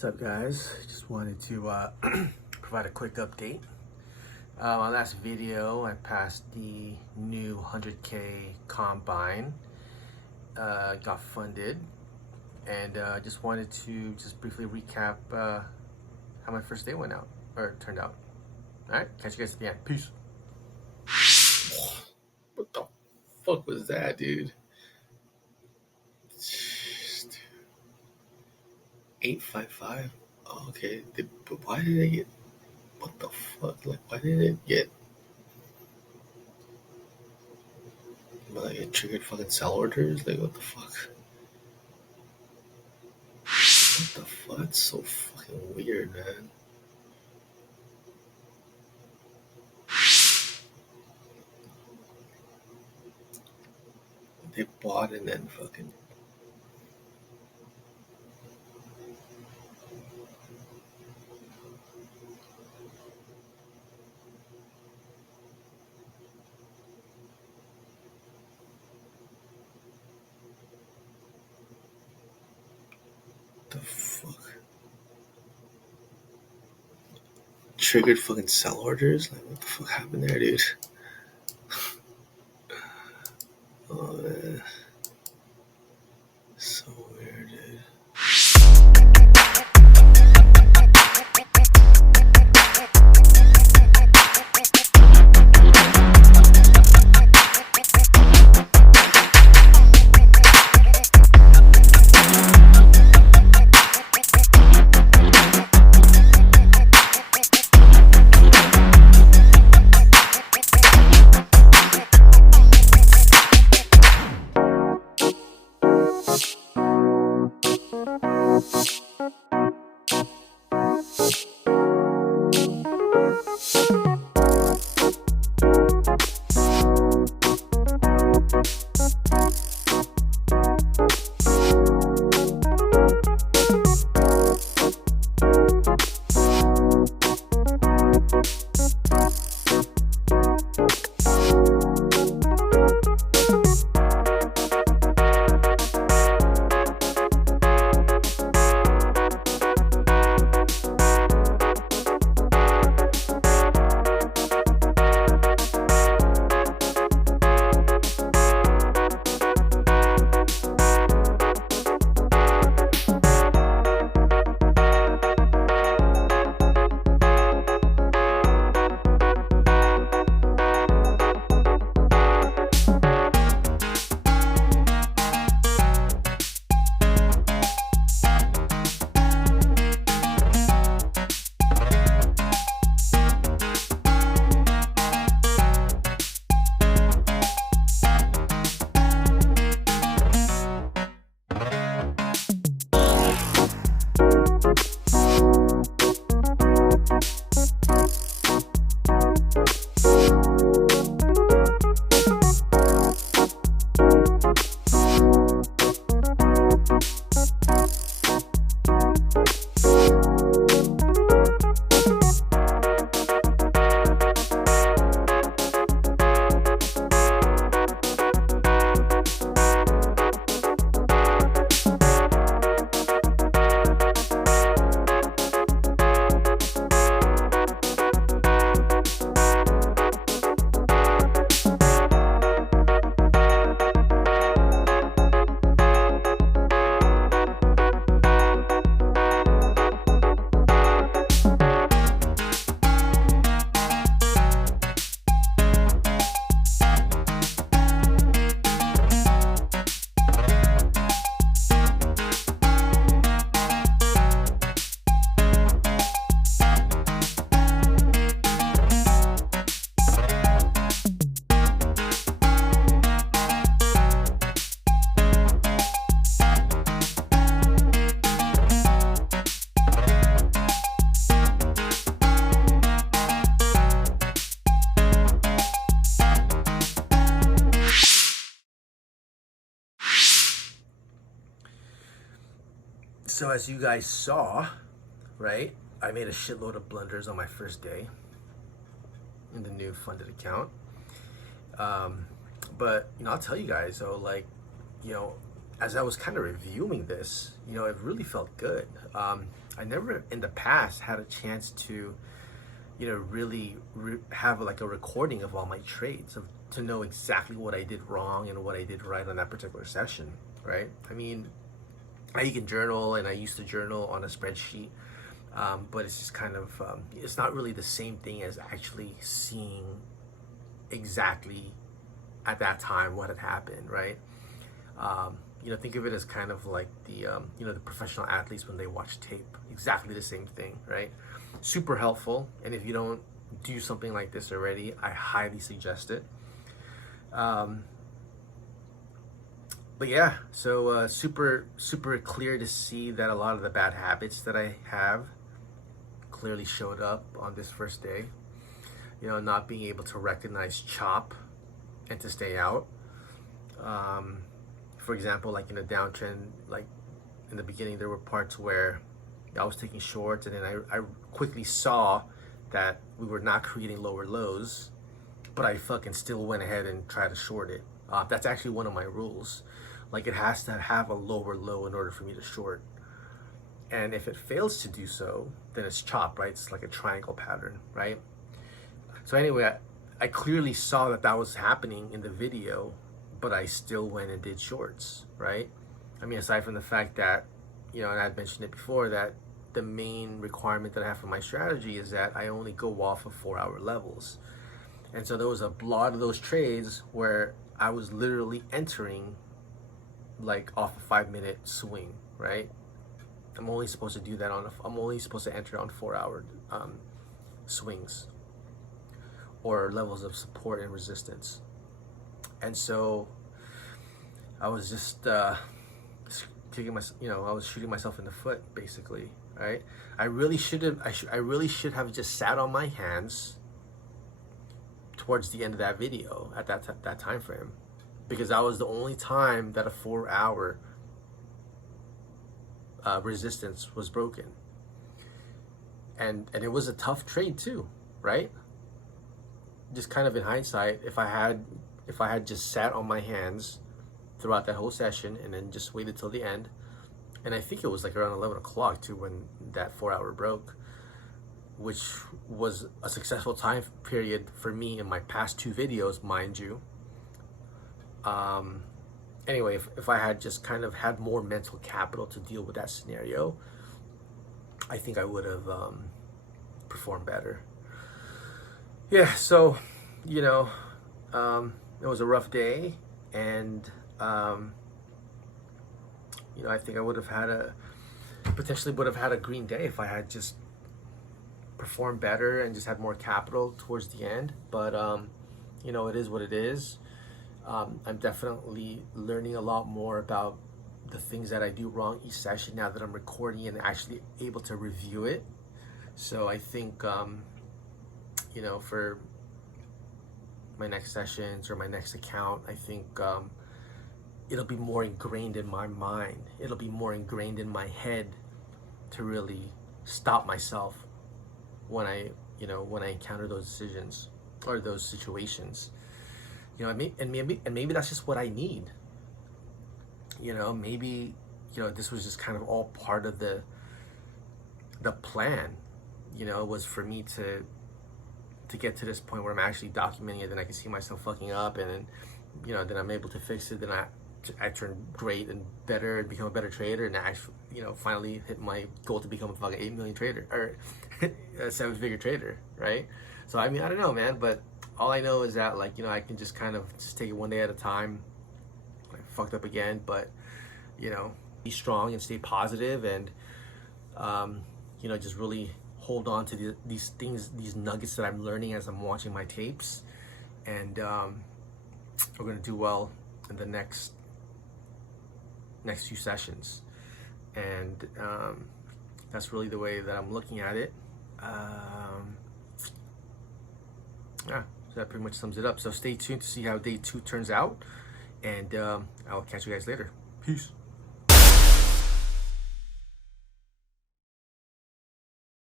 What's up, guys? Just wanted to provide a quick update. My last video, I passed the new 100K combine, got funded, and just wanted to just briefly recap how my first day went out, or turned out. All right, catch you guys at the end. Peace. What the fuck was that, dude? 855. Oh, okay. But why did I get? What the fuck? Like, why did it get? Like, it triggered fucking sell orders? Like, what the fuck? What the fuck? That's so fucking weird, man. They bought and then fucking. The fuck? Triggered fucking sell orders? Like, what the fuck happened there, dude? Oh, man. So weird, dude. So as you guys saw, right, I made a shitload of blunders on my first day in the new funded account. But I'll tell you guys though, like, as I was kind of reviewing this, it really felt good. I never in the past had a chance to, really have like a recording of all my trades, to know exactly what I did wrong and what I did right on that particular session, right? I mean, I can journal, and I used to journal on a spreadsheet, but it's just kind of, it's not really the same thing as actually seeing exactly at that time what had happened, right? Think of it as kind of like the professional athletes when they watch tape, exactly the same thing, right? Super helpful. And if you don't do something like this already, I highly suggest it. But yeah, so super clear to see that a lot of the bad habits that I have clearly showed up on this first day. Not being able to recognize chop and to stay out. For example, like in a downtrend, like in the beginning, there were parts where I was taking shorts, and then I quickly saw that we were not creating lower lows, but I fucking still went ahead and tried to short it. That's actually one of my rules. Like, it has to have a lower low in order for me to short. And if it fails to do so, then it's chop, right? It's like a triangle pattern, right? So anyway, I clearly saw that was happening in the video, but I still went and did shorts, right? I mean, aside from the fact that, and I've mentioned it before, that the main requirement that I have for my strategy is that I only go off of 4-hour levels. And so there was a lot of those trades where I was literally entering like off a 5-minute swing, right? I'm only supposed to do that I'm only supposed to enter on 4-hour swings or levels of support and resistance. And so I was just kicking myself, I was shooting myself in the foot, basically, right? I really should have just sat on my hands towards the end of that video at that time frame, because that was the only time that a 4-hour resistance was broken, and it was a tough trade too, right? Just kind of in hindsight, if I had just sat on my hands throughout that whole session and then just waited till the end, and I think it was like around 11 o'clock too when that 4-hour broke, which was a successful time period for me in my past 2 videos, mind you. Anyway, if I had just kind of had more mental capital to deal with that scenario, I think I would have performed better. Yeah, so, it was a rough day, and, I think I potentially would have had a green day if I had just performed better and just had more capital towards the end. But, it is what it is. I'm definitely learning a lot more about the things that I do wrong each session now that I'm recording and actually able to review it. So I think, for my next sessions or my next account, I think it'll be more ingrained in my mind. It'll be more ingrained in my head to really stop myself when I encounter those decisions or those situations. Maybe that's just what I need. Maybe this was just kind of all part of the plan. Was for me to get to this point where I'm actually documenting it, then I can see myself fucking up, and then then I'm able to fix it. Then I turn great and better and become a better trader, and I finally hit my goal to become a fucking 8 million trader or a 7-figure trader, right? So I mean, I don't know, man, but all I know is that I can just kind of just take it one day at a time. I fucked up again, but be strong and stay positive, and just really hold on to these things, these nuggets that I'm learning as I'm watching my tapes, and we're gonna do well in the next few sessions, and that's really the way that I'm looking at it. Yeah, so that pretty much sums it up. So stay tuned to see how day 2 turns out, and I'll catch you guys later. Peace.